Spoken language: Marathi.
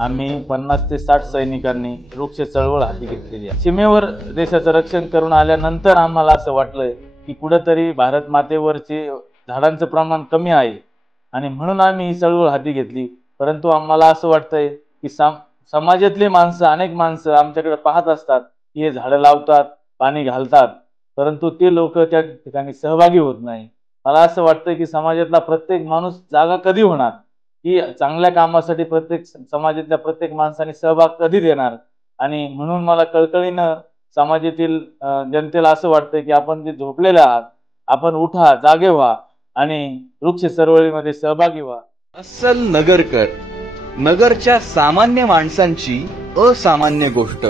आम्ही 50 ते 60 सैनिकांनी वृक्ष चळवळ हाती घेतलेली आहे। सीमेवर देशाचं रक्षण करून आल्यानंतर आम्हाला असं वाटलं की कुठेतरी भारत मातेवरचे झाडांचं प्रमाण कमी आहे आणि म्हणून आम्ही ही चळवळ हाती घेतली। परंतु आम्हाला असं वाटतंय की समाजातले माणसं, अनेक माणसं आमच्याकडे पाहत असतात की हे झाडं लावतात, पाणी घालतात, परंतु ते लोक त्या ठिकाणी सहभागी होत नाही। मला असं वाटतं की समाजातला प्रत्येक माणूस जागा कधी होणार, की चांगल्या कामासाठी प्रत्येक समाजातल्या प्रत्येक माणसाने सहभाग कधी देणार। आणि म्हणून मला कळकळीनं समाजातील जनतेला असं वाटतं की आपण जे झोपलेले आहात, आपण उठा, जागे व्हा आणि वृक्ष चळवळीमध्ये सहभागी व्हा। अस्सल नगरकर, नगरच्या सामान्य माणसांची असामान्य गोष्ट।